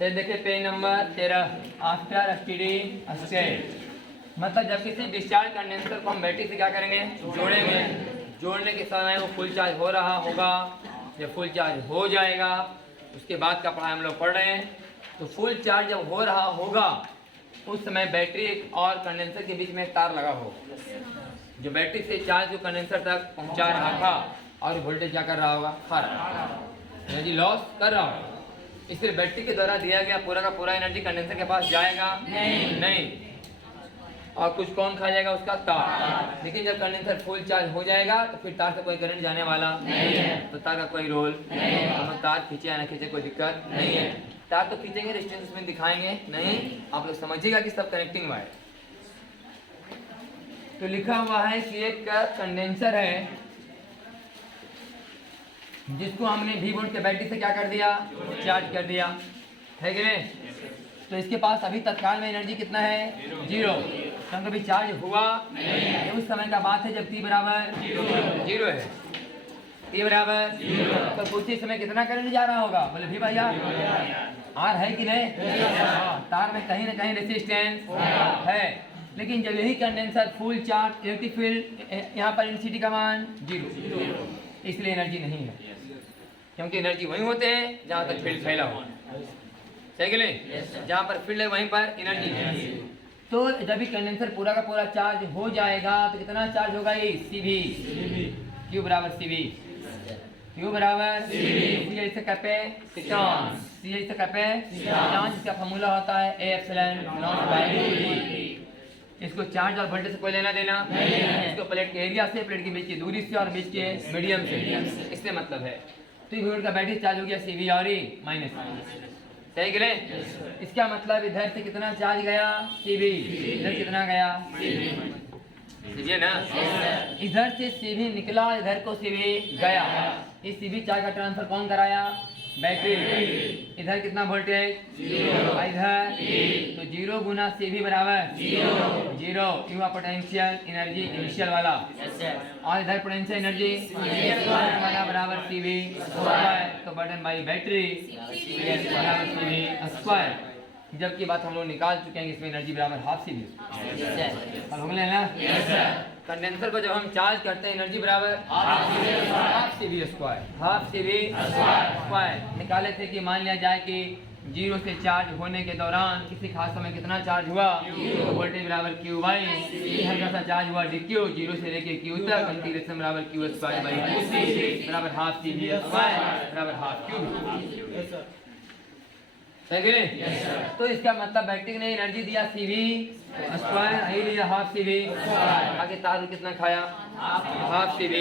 फिर देखिए page number 13 after STD state, मतलब जब किसी डिस्चार्ज कंडेंसर को हम बैटरी से क्या करेंगे, जोड़ेंगे। जोड़ने के समय वो फुल चार्ज हो रहा होगा, जब फुल चार्ज हो जाएगा उसके बाद का पढ़ाई हम लोग पढ़ रहे हैं। तो फुल चार्ज जब हो रहा होगा उस समय बैटरी और कंडेंसर के बीच में एक तार लगा होगा, जो बैटरी से चार्ज को कंडेंसर तक पहुंचा रहा था और वोल्टेज क्या कर रहा होगा, खा रहा, एनर्जी लॉस कर रहा होगा। इसलिए बैटरी के द्वारा दिया गया पूरा का पूरा एनर्जी कंडेंसर के पास जाएगा नहीं। और कुछ कौन खा जाएगा, उसका तार। लेकिन जब कंडेंसर फुल चार्ज हो जाएगा तो फिर तार से कोई करंट जाने वाला नहीं है, तो तार का कोई रोल नहीं है। तो तार खींचे या ना खींचे कोई दिक्कत नहीं है। तार तो खींचेंगे, रेजिस्टेंस में दिखाएंगे नहीं। आप लोग समझिएगा कि सब कनेक्टिंग वायर। तो लिखा हुआ है कि एक कंडेंसर है जिसको हमने V वोल्ट के बैटरी से क्या कर दिया, चार्ज कर दिया, है कि नहीं। तो इसके पास अभी तत्काल में एनर्जी कितना है, 0, क्योंकि अभी चार्ज हुआ नहीं। उस समय का बात है जब T बराबर 0 है। T बराबर 0 तो उसी समय कितना करंट जा रहा होगा, बोले भी भैया आर है कि नहीं, तार में कहीं ना कहीं रेसिस्टेंस है। लेकिन जब यही condenser full charge electric field, यहाँ पर इंटेंसिटी का मान 0, इसलिए एनर्जी नहीं है, क्योंकि एनर्जी वहीं होते हैं जहाँ तक फील्ड फैला हो, सही कि नहीं। जहाँ पर फील्ड है वहीं पर एनर्जी है। तो जब भी कंडेंसर पूरा का पूरा चार्ज हो जाएगा तो कितना चार्ज होगा, ये CV, Q बराबर CV, Q बराबर C इसका कैपेसिटेंस, C इसका कैपेसिटेंस, इसका फॉर्मूला होता है A epsilon naught by D। इसको चार्ज और वोल्टेज से कोई लेना देना नहीं है। इसको प्लेट के एरिया से, प्लेट के बीच की दूरी से और बीच के मीडियम से, इससे मतलब है। तो ये वोल्ट का बैटरी चार्ज हो गया CV और E माइनस, सही गिरे। इसका मतलब इधर से कितना चार्ज गया, CV, इधर कितना गया, CV ना। इधर से CV निकला, इधर को CV गया। इस CV चार्ज का ट्रांसफर कौन कराया, बैटरी। इधर कितना वोल्टेज, 0, इधर तो 0 गुना CV बराबर 0, युवा पोटेंशियल एनर्जी इनिशियल वाला, और इधर पोटेंशियल एनर्जी वाला बराबर CV स्क्वायर, तो बटन बाई बैटरी बराबर CV स्क्वायर। जबकि बात हम लोग निकाल चुके हैं, इसमें एनर्जी बराबर हाफ CV। अब हम लेना कंडेंसर को जब हम चार्ज करते हैं एनर्जी बराबर half CV square, half CV square. निकाले थे कि मान लिया जाए कि 0 से चार्ज होने के दौरान किसी खास समय कितना चार्ज हुआ, तो वोल्टेज बराबर Q बाई हल्का सा चार्ज हुआ dQ, 0 से लेके Q तक, इंटीग्रेशन बराबर Q स्क्वायर बाई 2C बराबर हाफ CV स्क्वायर बराबर हाफ Q, सही है। तो इसका मतलब बैटरी ने एनर्जी दिया CV स्क्वायर, यही लिया हाफ CV स्क्वायर। आगे तार कितना खाया, हाफ CV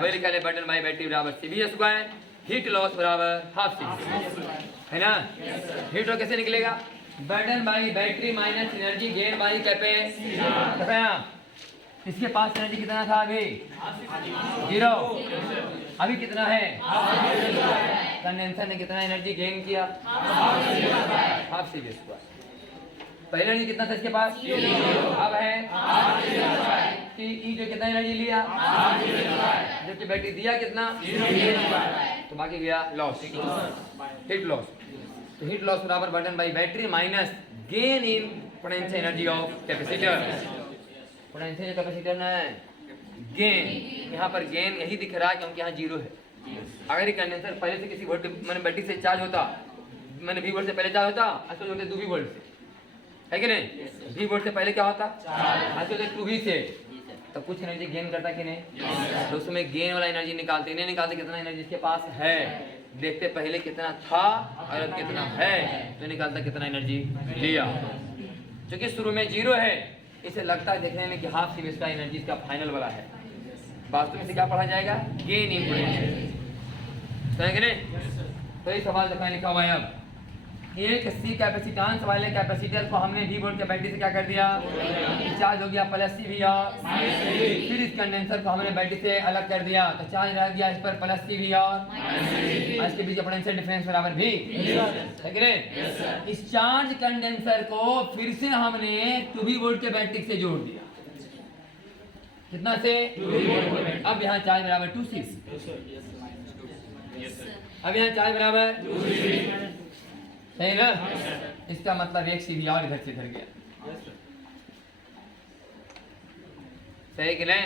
वही निकाले, बटन बाई बैटरी बराबर CV स्क्वायर, हीट लॉस बराबर हाफ CV, है ना। हीट लॉस कैसे निकलेगा, button by battery minus energy gain by capacitance. इसके पास एनर्जी कितना था, अभी 0, अभी कितना है, कंडेंसर ने कितना एनर्जी गेन किया, हाफ CV स्क्वायर। पहले एनर्जी कितना था इसके पास, अब है कि E जो कितना एनर्जी लिया, जबकि बैटरी दिया कितना, तो बाकी गया लॉस, हीट लॉस। तो हीट लॉस बराबर button by battery minus gain in potential energy of capacitor. Potential capacitor ना गेन, यहाँ पर गेन यही दिख रहा है क्योंकि यहाँ 0 है। अगर ये कंडेंसर पहले से किसी वोल्ट मैंने बैटरी से चार्ज होता, मैंने V वोल्ट से पहले चार्ज होता, ऐसे होते 2V वोल्ट से, है कि नहीं। V वोल्ट से पहले क्या होता, ऐसे होते 2V से, तो कुछ एनर्जी गेन करता कि नहीं। तो उसमें गेन वाला एनर्जी निकालते, नहीं निकालते कितना एनर्जी इसके पास है, देखते पहले कितना था और अब कितना है, तो निकालता कितना एनर्जी लिया। क्योंकि शुरू में 0 है, इसे लगता है देखने में कि हाफ CV इसका एनर्जी इसका फाइनल वाला है, वास्तव में से क्या पढ़ा जाएगा, गेन इन पोटेंशियल, समझ गए। तो ये सवाल देखा लिखा हुआ है। अब एक C कैपेसिटेंस वाले कैपेसिटर को हमने V वोल्ट के बैटरी से क्या कर दिया, चार्ज हो गया प्लस CV, और फिर इस कंडेंसर को हमने बैटरी से अलग कर दिया, तो चार्ज रह गया इस पर प्लस CV, और इसके बीच पोटेंशियल डिफरेंस बराबर V, है कि नहीं। इस चार्ज कंडेंसर को फिर से हमने 2V वोल्ट के बैटरी से जोड़ दिया, कितना से, अब यहाँ चार्ज बराबर 2C, अब यहाँ चार्ज बराबर सही ना? इसका मतलब एक सीधी और इधर से इधर गया, सही कि नहीं?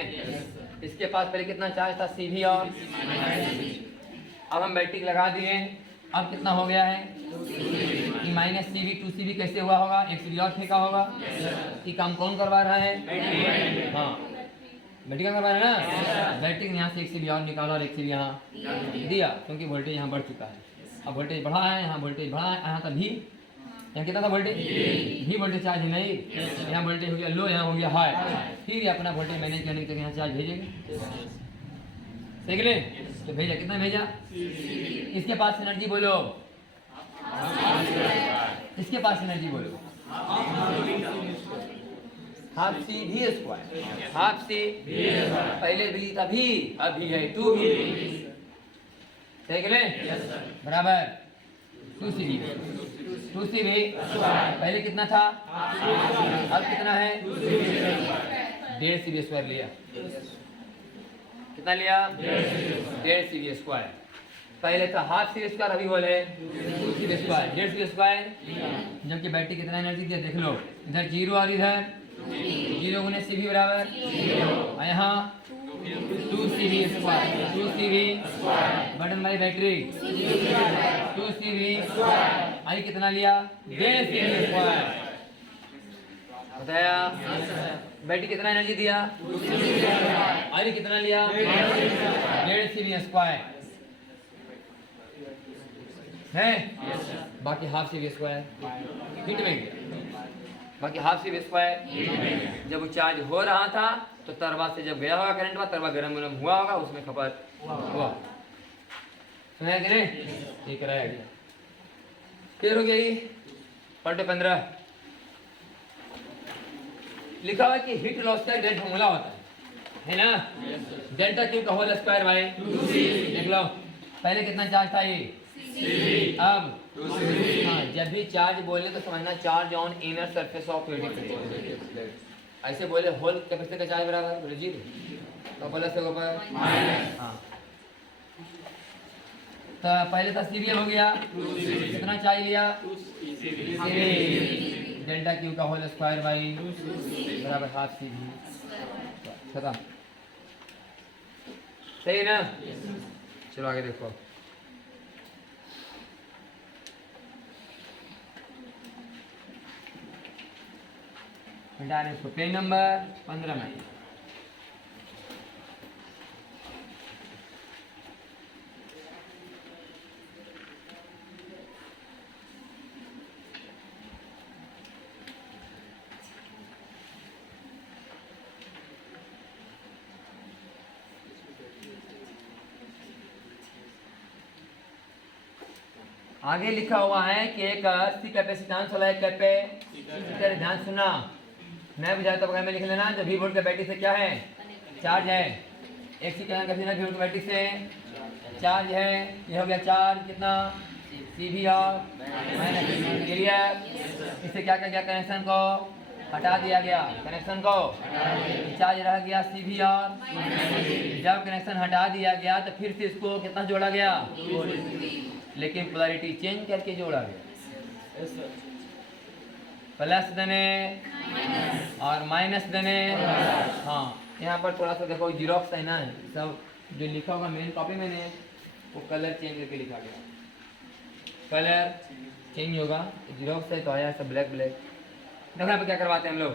इसके पास पहले कितना चार्ज था? सीधी और। अब हम बैटरी लगा दिए, अब कितना हो गया है? कि माइनस सीवी टू सीवी कैसे हुआ होगा? एक सीवी और फेंका होगा। ये काम कौन करवा रहा है? हाँ, बैटरी का करवा रहा है ना। बैटरी ने यहाँ से एक सीवी और निकाला और एक सीवी यहाँ दिया, क्योंकि वोल्टेज यहाँ बढ़ चुका है। अब वोल्टेज बढ़ा है, यहाँ वोल्टेज बढ़ा है, यहाँ था भी, यहाँ कितना था वोल्टेज? भी वोल्टेज चार्ज है नहीं, यहाँ वोल्टेज हो गया लो, यहाँ हो गया हाई। फिर ये अपना वोल्टेज मैनेज करने के लिए यहाँ चार्ज भेजेंगे, सही कि नहीं? तो भेजा, कितना भेजा? इसके पास एनर्जी बोलो, इसके पास एनर्जी बोलो, हाफ सी भी स्क्वायर, हाफ सी पहले भी था भी, अभी है टू भी, सही कि नहीं? बराबर टू सी भी, टू सी भी पहले कितना था, अब कितना है? 1.5 सी भी स्क्वायर लिया, कितना लिया? 1.5 सी भी स्क्वायर। पहले था हाफ सी स्क्वायर, अभी बोले 2 सी स्क्वायर, 1.5 सी स्क्वायर। जबकि बैटरी कितना एनर्जी दिया देख लो, इधर 0 और इधर 0 गुने सी भी बराबर, और यहाँ 2 सी भी स्क्वायर, 2 सी भी बटन बाई बैटरी 2 सी भी, आई कितना लिया? 1.5 सी भी स्क्वायर। बताया? बैटरी कितना एनर्जी दिया? आई कितना लिया? 1.5 सी भी स्क्वायर है। बाकी हाफ सी भी स्क्वायर हिट में गया, बाकी हाफ सी भी स्क्वायर। जब वो चार्ज हो रहा था तो तरवा से जब गया होगा करंट, हुआ तरवा गर्म गर्म हुआ होगा, उसमें खपत हुआ, सुना कि नहीं? ये कराया गया। फिर हो गया ये पलटे 15 लिखा हुआ कि हीट लॉस का डेल्टा फॉर्मूला होता है ना? डेल्टा क्यू का होल स्क्वायर बाय, देख लो पहले कितना चार्ज था ये? अब हाँ, जब भी चार्ज बोले तो समझना charge on inner surface of plate. ऐसे बोले होल कैपेसिटी का चार्ज बराबर बोले जी, तो प्लस से ऊपर हाँ, तो पहले था सीरियल हो गया, कितना चार्ज लिया? डेल्टा क्यू का होल स्क्वायर बाई बराबर हाफ सी भी, खत्म, सही ना? चलो आगे देखो। इसको पेज नंबर 15 में। आगे लिखा हुआ है कि एक सी कैपेसिटेंस वाला एक कैपेसिटर, ध्यान सुना, नहीं बुझाया तो बगैर में लिख लेना। जो वी वोल्ट के बैटरी से क्या है? चार्ज है। एक सी कैपेसिटर वी वोल्ट के बैटरी से चार्ज है, ये हो गया चार्ज कितना? सी भी और माइनस क्लियर। इससे क्या क्या गया? कनेक्शन को हटा दिया गया, कनेक्शन को चार्ज रह गया सी भी और। जब कनेक्शन हटा दिया गया तो फिर से इसको कितना जोड़ा गया? लेकिन पोलैरिटी चेंज करके जोड़ा गया, प्लस देने और माइनस देने। हाँ, यहाँ पर थोड़ा सा देखो जीरोक्स है ना, सब जो लिखा होगा मेन कॉपी में ने वो कलर चेंज करके लिखा गया, कलर चेंज होगा। जीरोक्स है तो आया सब ब्लैक ब्लैक। देखो यहाँ पर क्या करवाते हैं हम लोग,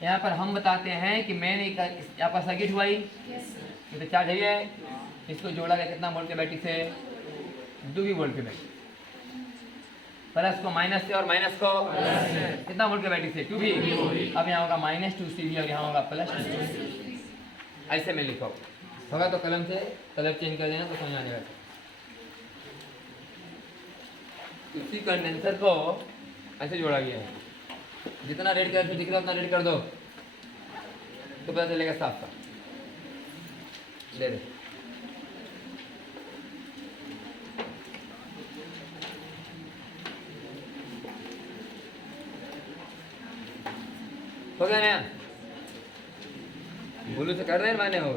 यहाँ पर हम बताते हैं कि मैंने यहाँ पर सर्किट हुआ ही तो चार्ज है, इसको जोड़ा गया कितना वोल्ट के बैटरी से? 2 वोल्ट के बैटरी, प्लस को माइनस से और माइनस को कितना वोल्ट के बैटरी से? 2 भी। अब यहाँ होगा -2 CV और यहाँ होगा +2। ऐसे में लिखो होगा तो कलम से कलर चेंज कर देना तो समझ आ जाएगा। इसी कंडेंसर को ऐसे जोड़ा गया है, जितना रेड कलर से दिख रहा है उतना रेड कर दो तो पता चलेगा साफ साफ। दे दे हो गया ना? बोलू से कर रहे हैं माने हो,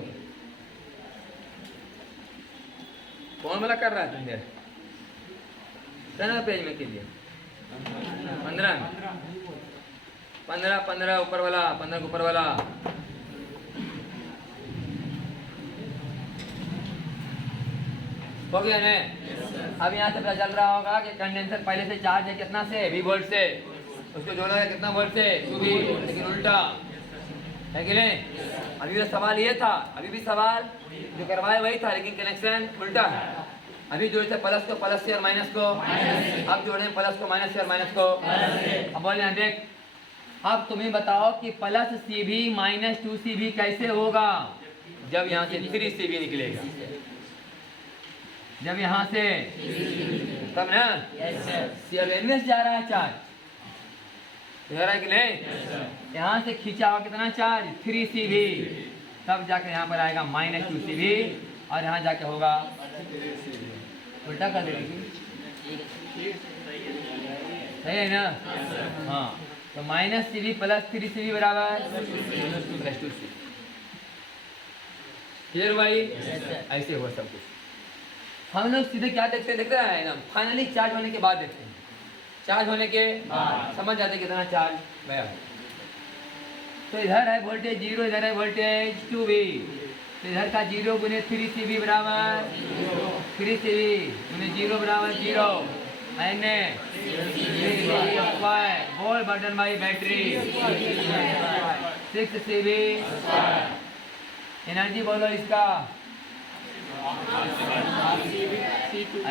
कौन वाला कर रहा है तुम? कितना पेज में कीजिए 15 15 15 ऊपर वाला 15 के ऊपर वाला हो गया ना। अब यहाँ से पता चल रहा होगा कि कंडेंसर पहले से चार्ज है कितना से V वोल्ट से, उसको जोड़ा है कितना वोल्ट से 2V, लेकिन उल्टा है कि नहीं। अभी तो सवाल ये था, अभी भी सवाल जो करवाए वही था, लेकिन कनेक्शन उल्टा है। अभी जोड़े थे प्लस को प्लस से और माइनस को, अब जोड़े प्लस को माइनस से और माइनस को। अब बोले देख, अब तुम्हें बताओ कि प्लस CV माइनस 2CV कैसे होगा, जब यहाँ से 3CV निकलेगा, जब यहाँ से तब ना CMS जा रहा है चार्ज, जा रहा है कि नहीं। यहाँ से खींचा हुआ कितना चार्ज 3CV, तब जाकर यहाँ पर आएगा माइनस 2CV और यहाँ जाके होगा उल्टा कर देगी, सही है ना। हाँ, तो माइनस CV प्लस 3CV बराबर प्लस 2CV। क्लियर भाई, ऐसे हुआ सब कुछ। हम लोग सीधे क्या देखते हैं, देखते हैं ना, फाइनली चार्ज होने के बाद देखते हैं, चार्ज होने के बाद समझ जाते कितना चार्ज गया। तो इधर है वोल्टेज 0, इधर है वोल्टेज 2V, तो इधर का 0 गुने 3CV बराबर 3CV गुने 0 बराबर 0 मैंने बोल button by battery 6CV। Energy बोलो इसका,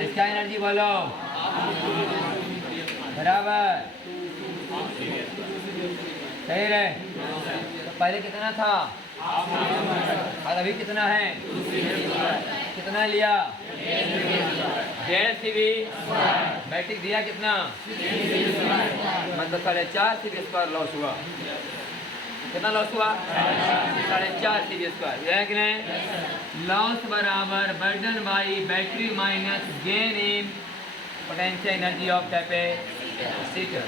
इसका एनर्जी बोलो बराबर, सही है। तो पहले कितना था और अभी कितना है, कितना लिया 1.5CV, बैटरी दिया कितना, मतलब 4.5CV² लॉस हुआ। कितना लॉस हुआ 4.5CV², है कि नहीं। लॉस बराबर burden by battery minus gain in potential energy of capacitor.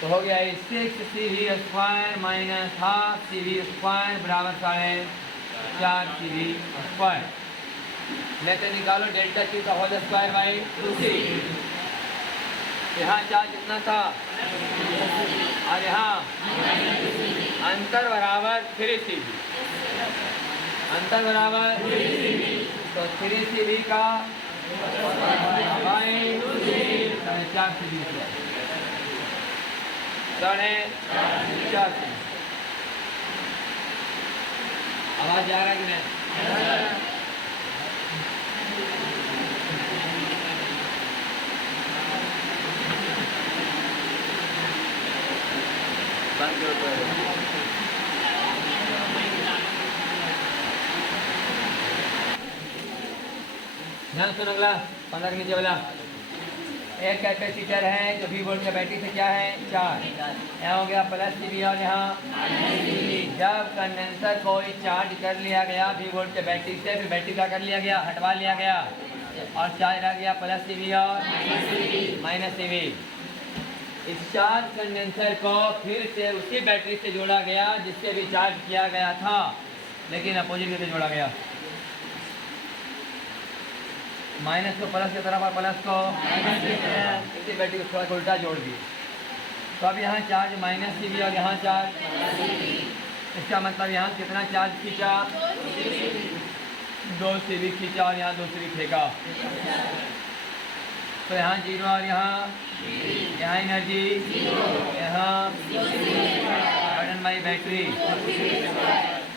तो हो गया 6CV² माइनस हाफ CV² बराबर 4.5CV²। लेते निकालो डेल्टा Q का होल स्क्वायर बाई 2C। यहाँ चार्ज कितना था और यहाँ अंतर बराबर 3CV, अंतर बराबर 3CV, तो 3CV का बाई 4.5CV², 4.5CV। आवाज जा रहा है कि नहीं। ध्यान सुन, अगला 15 के नीचे वाला। एक कैपेसिटर है जो V वोल्ट के बैटरी से क्या है चार्ज, यहाँ हो गया प्लस CV और यहाँ जब कंडेंसर को चार्ज कर लिया गया V वोल्ट के बैटरी से, फिर बैटरी का कर लिया गया, हटवा लिया गया और चार्ज रह गया प्लस CV और माइनस CV। इस चार्ज कंडेंसर को फिर से उसी बैटरी से जोड़ा गया जिससे भी चार्ज किया गया था, लेकिन अपोजिट से जोड़ा गया। माइनस को प्लस की तरफ और प्लस को इसी बैटरी को थोड़ा उल्टा जोड़ दिए, तो अब यहाँ चार्ज माइनस CV और यहाँ चार्ज, इसका मतलब यहाँ कितना चार्ज खींचा 2CV खींचा और यहाँ 2CV फेंका, तो यहाँ 0 और यहाँ एनर्जी, यहाँ बटन बाई बैटरी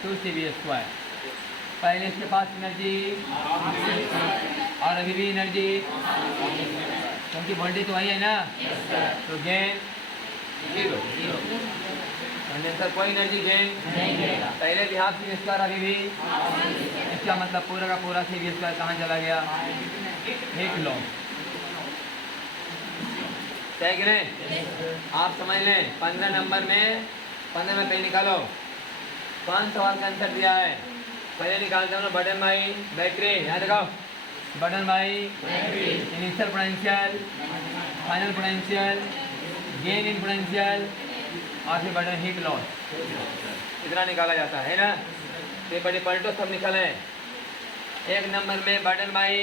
2CV²। पहले इसके पास एनर्जी और अभी भी एनर्जी, क्योंकि वोल्टेज तो वही है ना, तो गेन 0। कंडेंसर कोई एनर्जी गेन पहले भी हाफ CV², अभी भी, इसका मतलब पूरा का पूरा CV² कहाँ चला गया, हीट लॉस, है कि नहीं। आप समझ लें 15 नंबर में 15 में पहले निकालो 5 सवाल का आंसर दिया है। पहले निकालता हूँ बटन बाई बैटरी, यहाँ दिखाओ button by initial potential, final potential, gain in potential और फिर बटन हीट लॉस, इतना निकाला जाता है ना। तो बड़े पलटो सब निकले। एक नंबर में बटन बाई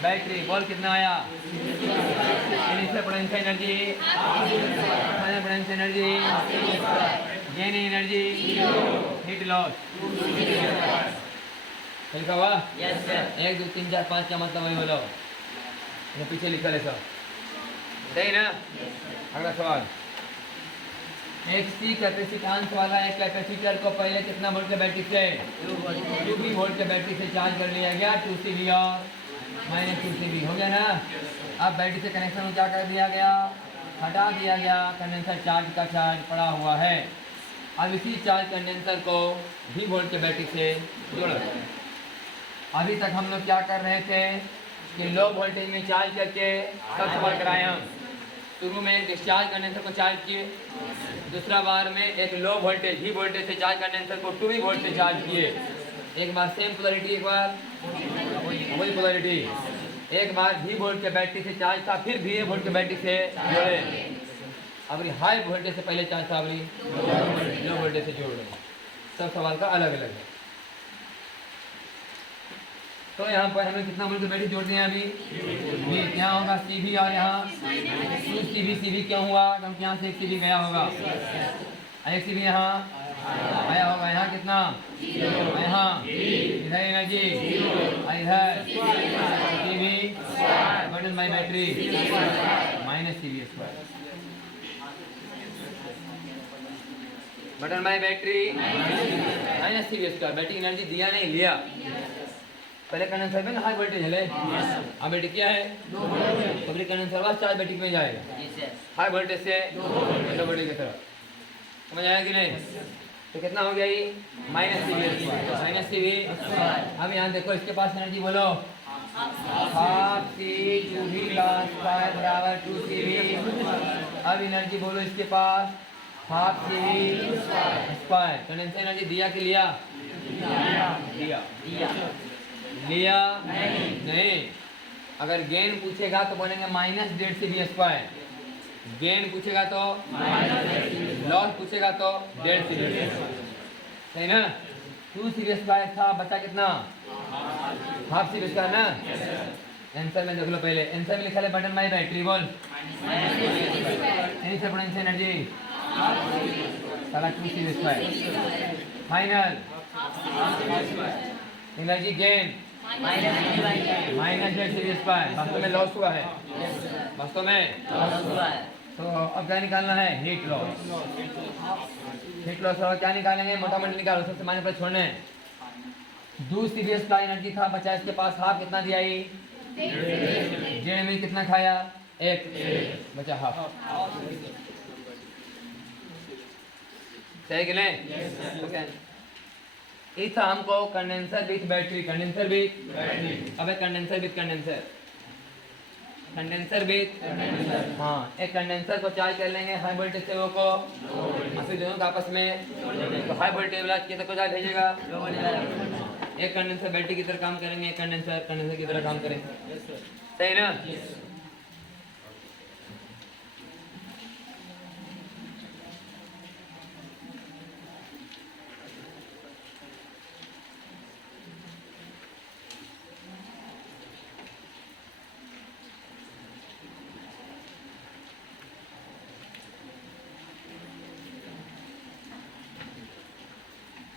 बैटरी बोल कितना आया initial potential energy final potential energy gain energy heat loss लिखा हुआ 1 2 3 4 5 का मतलब वही बोलो ये पीछे लिखा है सब सही ना। अगला सवाल एक सी कैपेसिटेंस वाला एक कैपेसिटर को पहले कितना वोल्ट के बैटरी से 2 वोल्ट के बैटरी से चार्ज कर लिया गया 2 CV और -2 CV हो गया ना। अब बैटरी से कनेक्शन में क्या कर दिया गया हटा दिया गया कंडेंसर चार्ज का चार्ज पड़ा हुआ है। अब इसी चार्ज कंडेंसर को भी वोल्ट के बैटरी से जोड़ा। अभी तक हम लोग क्या कर रहे थे कि लो वोल्टेज में चार्ज करके सब सवाल कराए हम। शुरू में डिस्चार्ज कंडेंसर को चार्ज किए, दूसरा बार में एक लो वोल्टेज ही वोल्टेज से चार्ज कंडेंसर को 2 वोल्ट से चार्ज किए। एक बार सेम पोलैरिटी एक बार वही पोलैरिटी एक बार भी वोल्ट के बैटरी से चार्ज था फिर भी वोल्ट के बैटरी से जोड़े। अब हाई वोल्टेज से पहले चार्ज था अब लो वोल्टेज से जोड़ रहे। सब सवाल का अलग अलग है। तो यहाँ पर हमें कितना वोल्ट की बैटरी जोड़ दिया अभी यहाँ होगा CV और यहाँ 2 CV क्यों हुआ क्योंकि यहाँ से 1 CV गया होगा 1 CV यहाँ आया होगा। यहाँ कितना यहाँ इधर एनर्जी इधर CV button by battery -CV square button by battery -CV square. Battery energy दिया नहीं लिया। पहले कंडेंसर में हाई वोल्टेज है अब बैटरी क्या है तो कंडेंसर बाद चार्ज बैटरी में जाएगा हाई वोल्टेज से लो वोल्टेज की तरफ। समझ आया कि नहीं। तो कितना हो गया ये -CV। अब यहाँ देखो इसके पास एनर्जी बोलो हाफ C2V स्क्वायर बराबर 2 CV। अब एनर्जी बोलो इसके पास half CV square. Condenser energy दिया कि लिया लिया नहीं। अगर गेन पूछेगा तो बोलेंगे -1.5 CV स्क्वायर। गेन पूछेगा तो लॉस पूछेगा तो 1.5 CV सही ना। 2 CV स्क्वायर था बचा कितना हाफ CV स्क्वायर ना। आंसर में देख लो पहले आंसर में लिखा है बटन बाई बैटरी बोल इनिशियल पोटेंशियल एनर्जी साला 2 CV square final energy gain -1.5 CV square. वास्तव में लॉस हुआ है वास्तव में तो अब क्या निकालना है हीट लॉस। हीट लॉस क्या निकालेंगे मोटा मोटी निकालो सबसे मायने पर छोड़ने 2 CV स्क्वायर एनर्जी था बचा इसके पास हाफ कितना दिया जेड में कितना खाया 1 बचा हाफ सही कि नहीं। इस हमको condenser with battery condenser with अबे कंडेंसर विथ कंडेंसर विथ हाँ एक कंडेंसर को चार्ज कर लेंगे हाई वोल्टेज से वो को फिर दोनों का आपस में तो हाई वोल्टेज वाला कितना को चार्ज भेजेगा एक कंडेंसर बैटरी की तरह काम करेंगे एक कंडेंसर की तरह काम करेंगे सही ना।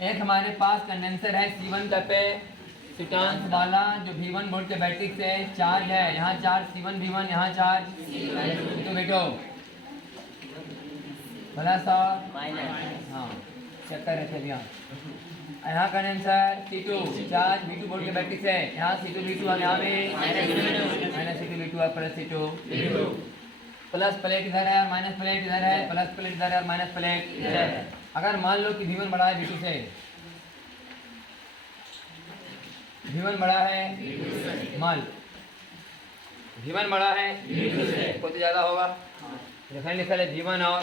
एक हमारे पास कंडेंसर है C1 कैपेसिटेंस वाला जो V1 वोल्ट के बैटरी से चार्ज है। यहाँ चार्ज C1 V1 यहाँ चार्ज तो बेटो भला सा हाँ चेक कर रहे थे यहाँ condenser C2 charge V2 volt के बैटरी से यहाँ C2 V2 और यहाँ भी -C2 V2 और +C2 प्लस प्लेट इधर है माइनस प्लेट इधर है प्लस प्लेट इधर है और माइनस प्लेट इधर है। अगर मान लो कि V1 बड़ा है V2 से V1 बड़ा है मान V1 बड़ा है कुछ ज़्यादा होगा लिखा है V1 और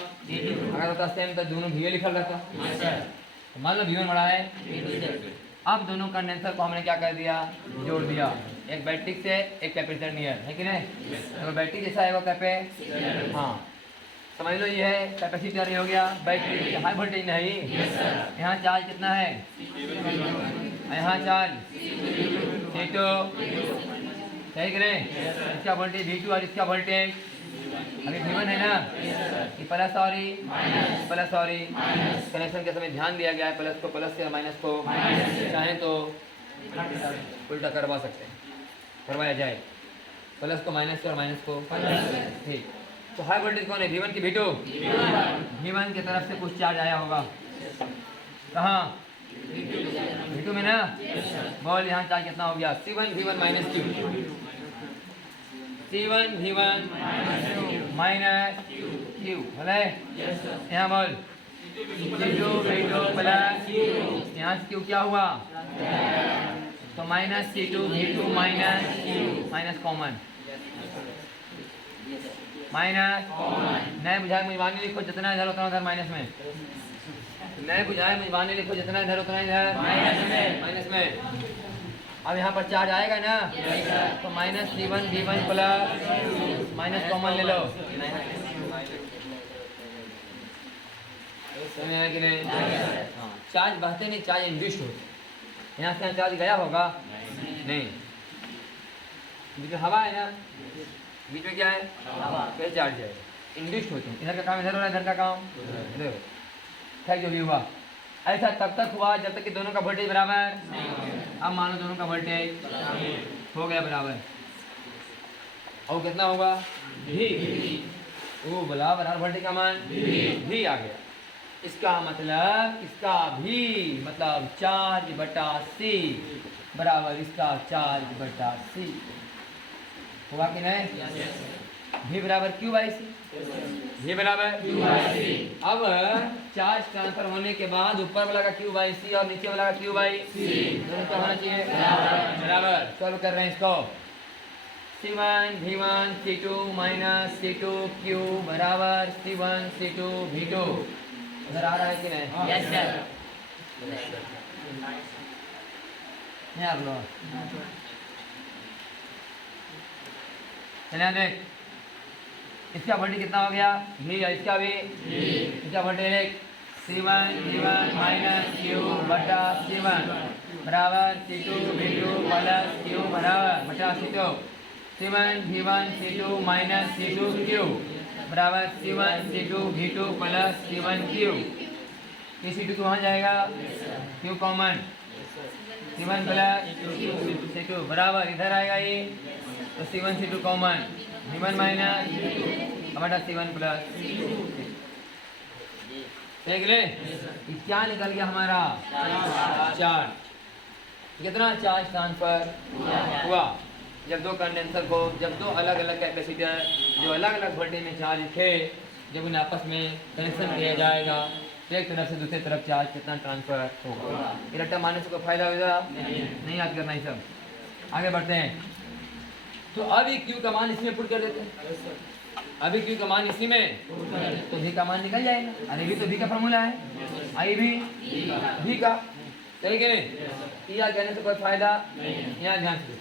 अगर होता सेम तो दोनों V लिखा रहता। तो मान लो V1 बड़ा है। अब दोनों कंडेंसर को हमने क्या कर दिया जोड़ दिया एक बैटरी से एक कैपेसिटर नियर है कि नहीं। तो बैटरी जैसा है वो कैपे हाँ समझ लो ये है कैपेसिटर ये हो गया बैटरी हाई वोल्टेज नहीं यहाँ चार्ज कितना है यहाँ चार्ज C2 सही करें। इसका वोल्टेज V2 और इसका वोल्टेज अभी V1 है ना, ये प्लस और कनेक्शन के समय ध्यान दिया गया है, प्लस को प्लस से और माइनस को चाहें तो उल्टा करवा सकते हैं, करवाया जाए, प्लस को माइनस से और माइनस को ठीक। तो हाई वोल्टेज कौन है, V1 की V2? V1 की तरफ से कुछ चार्ज आया होगा, कहाँ? V2 में ना। बोल यहाँ चार्ज कितना हो गया? C1 V1 minus Q, C1 V1 minus Q, बोले यहाँ बोल C2 V2 प्लस यहाँ से Q क्या हुआ? तो minus C2 V2 minus Q, minus common, minus नए बुझाए मुझे लिखो, जितना इधर उतना उधर माइनस में, नए बुझाए मुझे लिखो, जितना इधर उतना इधर माइनस में। अब यहाँ पर चार्ज आएगा ना, तो minus C1 V1 plus minus common ले लो, समझ आया कि नहीं? हाँ, चार्ज बहते नहीं, चार्ज इंड्यूस्ड होते। यहाँ से चार्ज गया होगा नहीं, बीच में हवा है ना, बीच में क्या है? हवा, कैसे चार्ज है? इंड्यूस्ड होते हैं। इधर का काम इधर हो रहा है, इधर का काम इधर। खैर जो भी हुआ, ऐसा तब तक हुआ जब तक कि दोनों का वोल्टेज बराबर। अब मानो दोनों का वोल्टेज हो गया बराबर, और कितना होगा? V। वो बोला बराबर वोल्टेज का मान V आ गया। इसका मतलब इसका V मतलब चार्ज बटा C बराबर इसका चार्ज बटा C हुआ कि नहीं? V बराबर Q बाई C, V बराबर Q बाई C। अब चार्ज ट्रांसफर होने के बाद ऊपर वाला का Q बाई C और नीचे वाला का Q बाई C दोनों क्या होना चाहिए? बराबर। सॉल्व कर रहे हैं इसको, C1 V1 C2 minus C2 Q बराबर C1 C2 V2। उधर आ रहा है कि नहीं? Yes sir. नहीं आप लोग चलिए देख, इसका वोल्टेज कितना हो गया? V, इसका भी इसका voltage C1 V1 minus Q बटा C1 बराबर C2 V2 प्लस Q बराबर बटा C2, C1 V1 C2 minus C2 Q बराबर C1 C2 V2 plus C1 Q। ये C2 कहाँ जाएगा? Q common, C1 plus C2 बराबर इधर आएगा ये, तो C1 C2 common, V1 minus बटा C1 प्लस। देख ले क्या निकल गया हमारा? चार्ज। कितना चार्ज ट्रांसफर हुआ? जब दो कंडेंसर को, जब दो अलग अलग कैपेसिटर जो अलग अलग वोल्टेज में चार्ज थे, जब उन्हें आपस में कनेक्शन किया जाएगा तो एक तरफ से दूसरी तरफ चार्ज कितना ट्रांसफर होगा। ये रट्टा मारने से कोई फायदा होगा? नहीं याद करना ये सब। आगे बढ़ते हैं। तो अभी Q का मान इसमें पुट कर देते हैं, अभी Q का मान इसी में, तो V का मान निकल जाएगा। अरे भी तो V का फॉर्मूला है, आई भी V का, सही कि नहीं? याद करने से कोई फायदा यहाँ ध्यान से।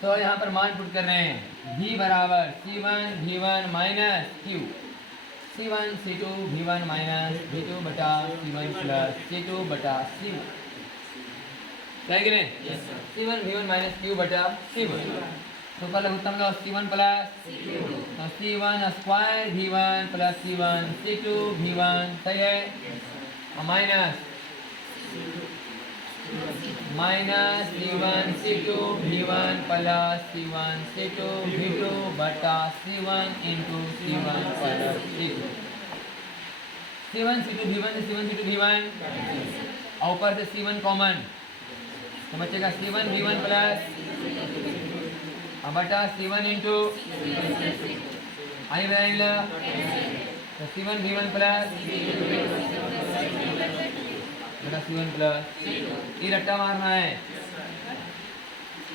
तो यहाँ पर मान पुट कर रहे हैं, V बराबर C1 V1 minus Q, C1 C2 V1 minus V2 बटा C1 प्लस C2 बटा C1, सही कि नहीं? C1 V1 माइनस Q बटा C1। तो पहले उत्तम का C1 plus C1 square V1 plus C1 C2 V1, सही है, और minus C1 C2 V1 plus C1 C2 V2 बटा C1 into C1 plus C2। C1 C2 V1 से C1 C2 V1 और ऊपर से C1 कॉमन, तो बचेगा C1 V1 प्लस बटा C1 इंटू आई बराइला, तो C1 V1 प्लस बटा C1 प्लस। ये रट्टा मारना है।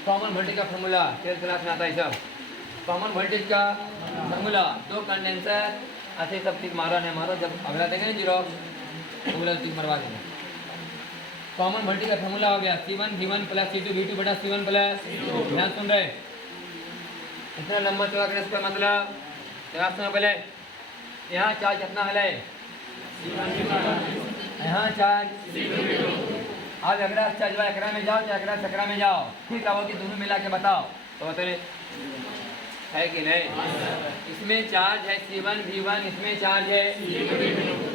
कॉमन वोल्टेज का फॉर्मूला 12th क्लास में आता है सब। कॉमन वोल्टेज का फॉर्मूला, दो कंडेंसर ऐसे सब टिक मारो नहीं मारो, जब अगला देखें जीरो अगला टिक मरवा देना। कॉमन वोल्टेज का फॉर्मूला हो गया C1 V1 plus C2 V2 बटा C1 प्लस। ध्यान सुन रहे, इतना लंबा चौड़ा करने से मतलब ध्यान सुनो पहले। यहाँ चार्ज कितना है? यहाँ चार्ज अब अगला चार्ज वाला अकरा में जाओ, चाहे अगला सकरा में जाओ, फिर कहो कि दोनों मिला के बताओ, तो बताइए है कि नहीं। इसमें चार्ज है C1 V1, इसमें चार्ज है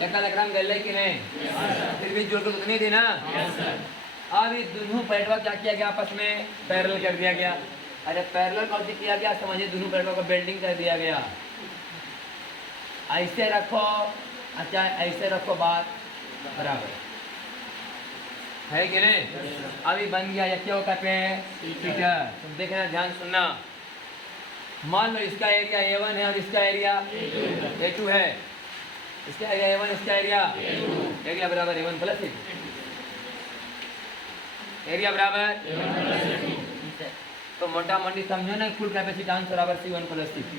एकल अकरा में गले कि नहीं, फिर भी जोड़ कर उतनी थी ना। अब ये दोनों प्लेटवा क्या किया गया, आपस में पैरेलल कर दिया गया। अरे पैरेलल कौन से किया गया, समझिए दोनों प्लेटवा को बेल्डिंग कर दिया गया। ऐसे रखो, अच्छा ऐसे रखो, बात बराबर है कि नहीं। अभी बन गया ये क्या होता है, मीटर। तुम देखना, ध्यान सुनना। मान लो इसका एरिया A1 है और इसका एरिया A2 है। इसका एरिया A1, इसका एरिया बराबर A1 प्लस A2, एरिया बराबर। तो मोटा मोटी समझो ना, कुल कैपेसिटेंस बराबर C1 plus C2,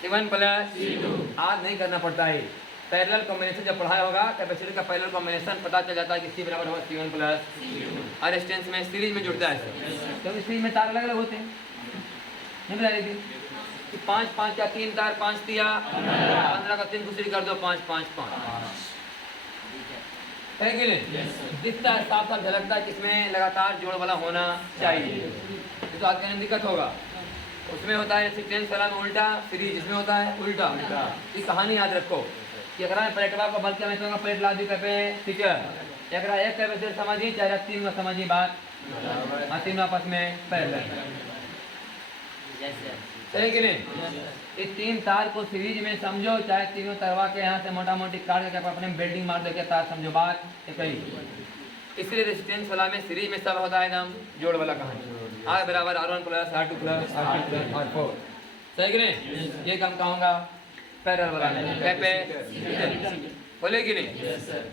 C1 plus C2। आज नहीं करना पड़ता है, पैरेलल कॉम्बिनेशन जब पढ़ाया होगा कैपेसिटर का पैरेलल कॉम्बिनेशन पता चल जाता है कि C बराबर होगा C1 प्लस C2। और रेजिस्टेंस में सीरीज में जुड़ता है, तो सीरीज में तार अलग अलग होते हैं, नहीं बता रही थी कि 5 5 का 3 तार, 5 दिया 15 का 3 दूसरी कर दो, 5 5 5 है कि नहीं। दिखता है, साफ साफ झलकता है किसमें लगातार जोड़ वाला होना चाहिए, तो आज करने दिक्कत होगा। उसमें होता है रेजिस्टेंस वाला में उल्टा, सीरीज इसमें होता है उल्टा। ये कहानी याद रखो कि अगर मैं प्लेटवा को बल्कि मैं प्लेट ला दी कैपेसिटर, अगर एक कैपेसिटर समझिए चाहे 3 में समझिए बात, हाँ 3 आपस में पैरेलल, सही कि नहीं। इस 3 तार को सीरीज में समझो, चाहे तीनों तरवा के यहाँ से मोटा मोटी काट के अपने बेल्डिंग मार दो के तार समझो, बात एक ही। इसलिए रेजिस्टेंस वाला में सीरीज में सब होता है एकदम जोड़ वाला कहानी, R बराबर R1 plus R2 plus R3 plus R4, सही कि नहीं। ये काम कहूँगा पैरेलल वाला में कैपेसिटर, बोले कि नहीं।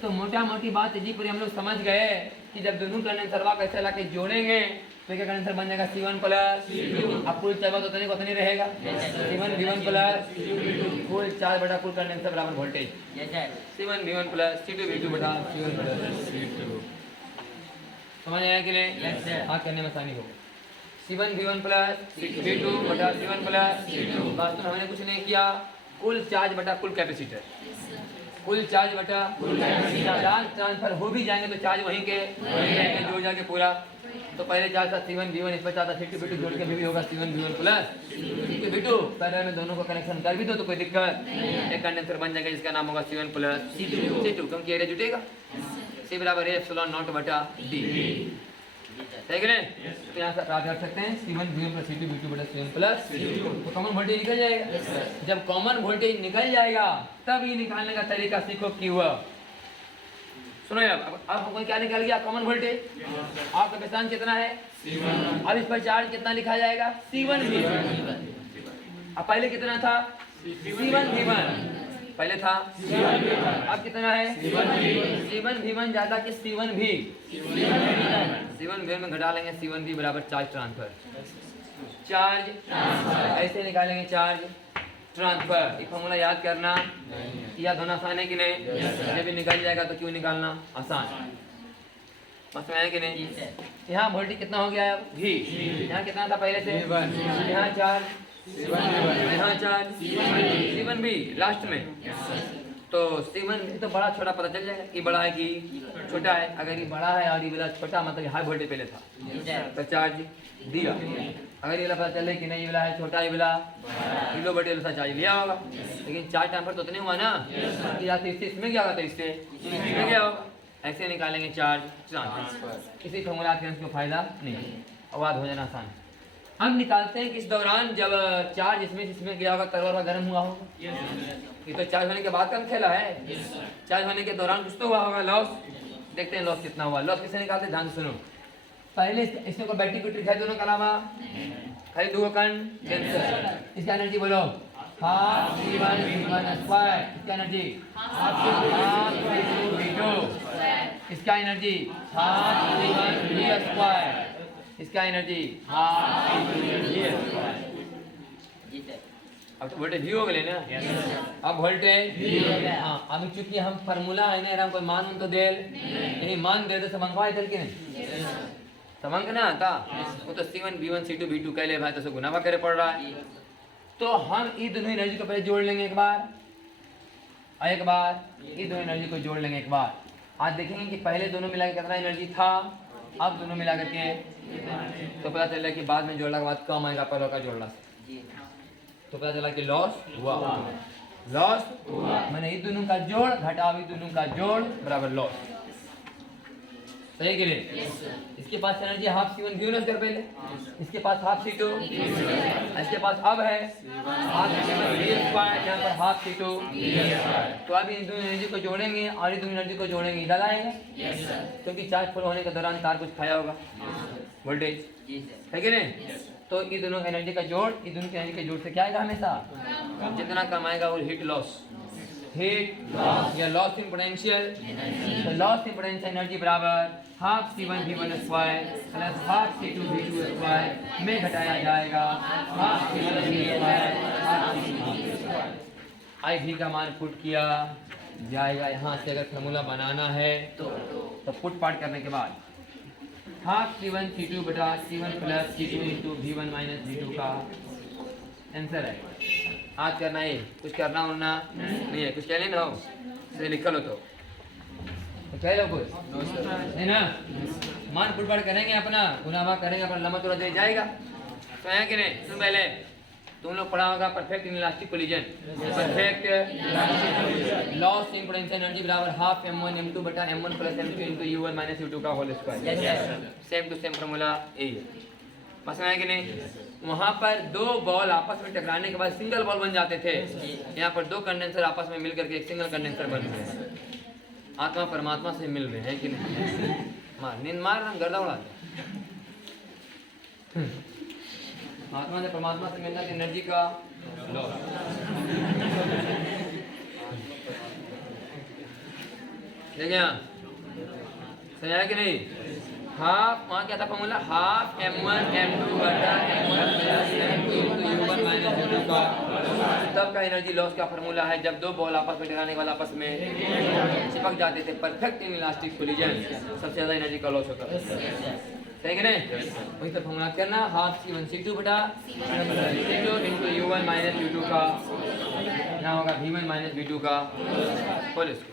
तो मोटा मोटी बात जी पूरी हम लोग समझ गए कि जब दोनों कंडेंसरवा कैसे ला के जोड़ेंगे तो क्या कंडेंसर बन जाएगा C1 प्लस, अब कुल चार्ज तो उतने को उतने रहेगा C1 V1 प्लस कुल चार्ज बटा कुल कंडेंसर बराबर voltage C1 V1 plus C2 V2 बटा C1 प्लस C2। समझ आया कि नहीं, हाँ करने में आसानी हो। C1 V1 प्लस V2 बटा C1 प्लस C2। वास्तव में हमने कुछ नहीं किया, कुल चार्ज बटा कुल कैपेसिटर, कुल चार्ज बटा कुल कैपेसिटर। चार्ज ट्रांसफर हो भी जाएंगे तो चार्ज वहीं के जोड़ जाके पूरा। तो पहले चार्ज था C1 V1, इस पर चार्ज था C2 V2, जोड़ के भी होगा C1 V1 plus C2 V2। पहले में दोनों को कनेक्शन कर भी दो तो कोई दिक्कत, एक कंडेंसर बन जाएगा जिसका नाम होगा C1 प्लस C2, क्योंकि एरिया जुटेगा C बराबर एप्सिलॉन नॉट बटा D, ठीक है। तो यहाँ से प्राप्त कर सकते हैं C1 V1 plus C2 V2 बटा C1 प्लस C2। तो कॉमन वोल्टेज निकल जाएगा। जब कॉमन वोल्टेज निकल जाएगा तब ये निकालने का तरीका सीखो कि हुआ। सुनो अब हमको क्या निकल गया, कॉमन वोल्टेज। आपका पहचान कितना है C1। अब इस पर चार्ज कितना लिखा जाएगा C1 V1। अब पहले कितना था C1 V1, पहले था अब कितना है C1 V1 ज्यादा कि C1 V, C1 V में घटा लेंगे C1 V बराबर चार्ज ट्रांसफर, चार्ज ऐसे निकालेंगे चार्ज ट्रांसफर। ये फॉर्मूला याद करना, याद होना आसान है कि नहीं। जब भी निकल जाएगा तो क्यों निकालना आसान, समझ में आया कि नहीं। यहाँ वोल्टेज कितना हो गया V, यहाँ कितना था पहले से, यहाँ चार्ज, यहाँ चार्ज C1 V लास्ट में। तो C1 V तो बड़ा छोटा पता चल जाएगा कि बड़ा है कि छोटा है। अगर ये बड़ा है और ये वाला छोटा मतलब हाई वोल्टेज पहले था तो चार्ज दिया। अगर ये वाला पता चले कि नहीं ये वाला है छोटा, ये वाला किलो वोल्टेज वाला चार्ज लिया होगा। लेकिन चार्ज टाइम पर तो उतने हुआ ना कि या तो इससे इसमें क्या होगा तो इससे इसमें क्या होगा, ऐसे निकालेंगे चार्ज ट्रांसफर। इसी फॉर्मूला के इसको फायदा नहीं, आवाज हो जाना आसान। हम निकालते हैं कि इस दौरान जब चार्ज इसमें गया होगा तरवा गर्म हुआ होगा। ये तो चार्ज होने के बाद का खेला है, चार्ज होने के दौरान कुछ तो हुआ होगा लॉस। देखते हैं लॉस कितना हुआ। लॉस किससे निकालते हैं, ध्यान सुनो। पहले इसमें को बैटरी बैटरी है दोनों का अलावा खाली दो कंडेंसर। इसका एनर्जी बोलो हाफ C1 V1 स्क्वायर। इसका एनर्जी हाफ C2 V2। इसका energy half C1 V square. इसका energy half C2 V square. अब तो वोल्टेज V हो गए ना, अब वोल्टेज V हो गया। हाँ अभी चूंकि हम फार्मूला है ना, कोई मान तो दे नहीं, मान दे तो समझवा इधर के नहीं समझ ना आता। वो तो C1 V1 C2 V2 कह ले भाई, तो गुनावा करे पड़ रहा है। तो हम ये दोनों एनर्जी को पहले जोड़ लेंगे एक बार, ये दोनों एनर्जी को जोड़ लेंगे एक बार। आज देखेंगे कि पहले दोनों मिला के कितना एनर्जी था, अब दोनों मिला करके तो पता चला कि बाद में जोड़ने के बाद कम आएगा पहले का जोड़ना से, तो पता चला कि लॉस हुआ, लॉस मैंने ये दोनों का जोड़ घटाव ये दोनों का जोड़ बराबर लॉस। सही के लिए इसके पास एनर्जी हाफ C1 V1 कर पहले, इसके पास हाफ C2, इसके पास अब है हाफ C1 V2, यहाँ पर हाफ C2। तो अब इन दोनों एनर्जी को जोड़ेंगे और ये दोनों एनर्जी को जोड़ेंगे, इधर आएंगे क्योंकि चार्ज फुल होने के दौरान तार कुछ खाया होगा वोल्टेज, है कि नहीं। तो ये दोनों एनर्जी का जोड़, ये दोनों की एनर्जी के जोड़ से क्या आएगा, हमेशा जितना कम आएगा वो हीट लॉस, हीट या लॉस इन पोटेंशियल। तो लॉस इन पोटेंशियल एनर्जी बराबर half C1 V1 square plus half C2 V2 square में घटाया जाएगा half C1 V square half C2 V square. I भी का मान पुट किया जाएगा यहाँ से, अगर फॉर्मूला बनाना है तो पुट पार्ट करने के बाद हाफ C1 C2 बटा C1 plus C2 into V1 minus V2 का आंसर है। आज करना है, कुछ करना होना नहीं है, कुछ कह लेना हो से लिख लो तो कह लो कुछ नहीं ना। मान पुट पार्ट करेंगे अपना, गुनावा करेंगे अपना, लंबा थोड़ा दे जाएगा तो है कि नहीं। तुम पहले तुम लोग पढ़ा होगा perfect inelastic collision, perfect loss in potential energy बराबर हाफ m1 m2 बटा m1 plus m2 into u1 minus u2 का whole square. Same to same formula यही है, बस है कि नहीं। वहाँ पर दो बॉल आपस में टकराने के बाद सिंगल बॉल बन जाते थे, यहाँ पर दो कंडेंसर आपस में मिलकर के एक सिंगल कंडेंसर बन रहे हैं। आत्मा परमात्मा से मिल रहे हैं कि नहीं। मार नींद मार हम गर्दा उड़ाते, आत्मा से परमात्मा से मिलना एनर्जी का लॉस। देखिए सही है कि नहीं। हाफ वहाँ क्या था फॉर्मूला, हाफ m1 m2 बटा m1 plus m2 into u1 minus u2 का, तब का एनर्जी लॉस का फॉर्मूला है जब दो बॉल आपस में टकराने वाले आपस में चिपक जाते थे। परफेक्ट इनइलास्टिक कोलिजन सबसे ज़्यादा एनर्जी का लॉस होता है, सही है नहीं। वही तो फॉर्मूला करना, हाफ C1 C2 बटा C2 into u1 minus u2 का, यहाँ होगा V1 माइनस V2 का होल स्क्वायर।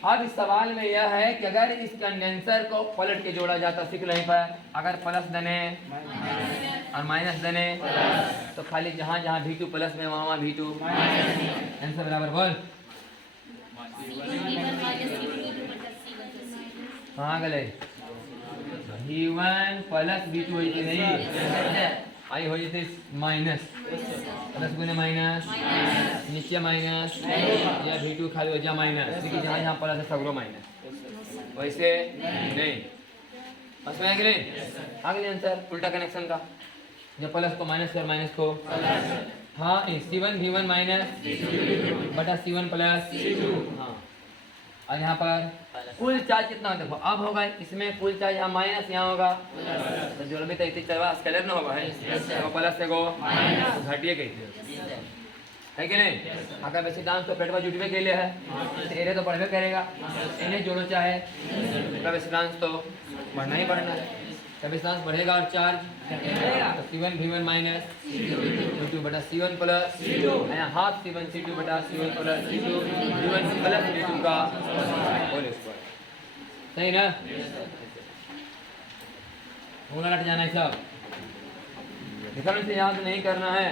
अब इस सवाल में यह है कि अगर इस कंडेंसर को पलट के जोड़ा जाता सीख नहीं पर, अगर प्लस दने और माइनस दने तो खाली जहाँ जहाँ V2 प्लस में वहाँ वहाँ V2 आंसर बराबर बोल। कहाँ गए V1 प्लस V2 हुई थी नहीं, आई हो जाती माइनस प्लस गुने माइनस नीचे माइनस या V2 खाली हो जा माइनस, क्योंकि जहाँ जहाँ प्लस है सगरो माइनस, वैसे नहीं। बस में है कि नहीं। अगले आंसर उल्टा कनेक्शन का, जब प्लस को माइनस और माइनस को हाँ C1 V1 माइनस बटा C1 प्लस हाँ, और यहाँ पर कुल चार्ज कितना देखो अब होगा, इसमें कुल चार्ज यहाँ माइनस यहाँ होगा तो जो भी तो इतनी चलवा स्केलर ना होगा है तो प्लस से को घटिए गई थी, है कि नहीं। अगर वैसे डांस तो पेटवा जुटवे के लिए है तो एरे तो बढ़वे करेगा, इन्हें जोड़ो चाहे तो वैसे डांस तो बढ़ना ही बढ़ना है, तब डांस बढ़ेगा और चार्ज तो C1 V1 माइनस V2 बटा C1 प्लस यहाँ हाफ C1 C2 बटा C1 plus C2 V1 plus V2 का होल स्क्वायर, सही ना। होना लट जाना है सब, निकल से याद नहीं करना है,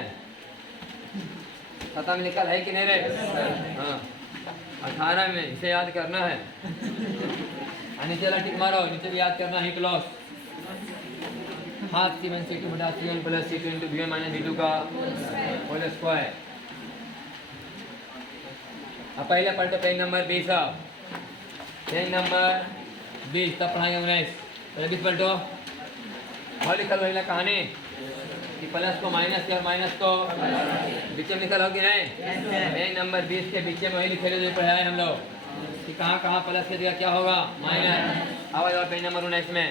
खत्म निकल है कि नहीं रे। हाँ 18 में इसे याद करना है, नीचे ला टिक मारो, नीचे भी याद करना heat loss half C1 C2 बटा C1 plus C2 into V1 minus V2 का होल स्क्वायर। अब पहले पढ़ते पेज नंबर 20, पेज नंबर 20 तब पढ़ाएंगे 19, पहले 20 पलटो और लिखल वही कहानी कि प्लस को माइनस और माइनस को बीच में निकल हो कि नहीं। पेज नंबर 20 के बीच में वही लिखे जो पढ़ाए हम लोग कि कहाँ कहाँ प्लस के जगह क्या होगा माइनस। आवाज और पेज नंबर 19 में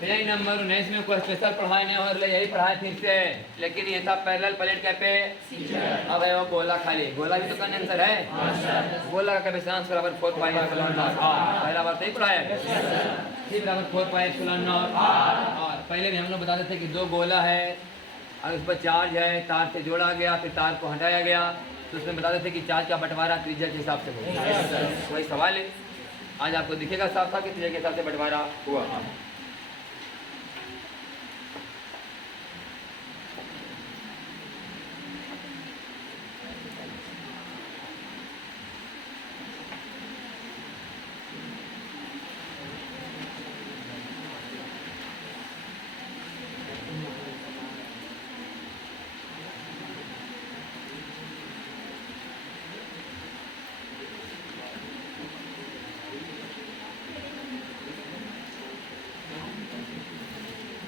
पेज नंबर 19 में कोई स्पेशल पढ़ाई नहीं हो रहा, यही पढ़ाई फिर से, लेकिन ये था पैरेलल प्लेट कैपे। अब है वो गोला, खाली गोला भी तो कंडेंसर है, गोला का कैपेसिटेंस बराबर 4 पाई एप्सिलॉन नॉट आर, पहला बार सही पढ़ाया है, बराबर 4 पाई एप्सिलॉन नॉट आर। और पहले भी हम लोग बताते थे कि दो गोला है और उस पर चार्ज है, तार से जोड़ा गया, फिर तार को हटाया गया, तो उसमें बता देते कि चार्ज का बंटवारा त्रिज्या के हिसाब से होगा। वही सवाल है, आज आपको दिखेगा साफ साफ कि त्रिज्या के हिसाब से बंटवारा हुआ।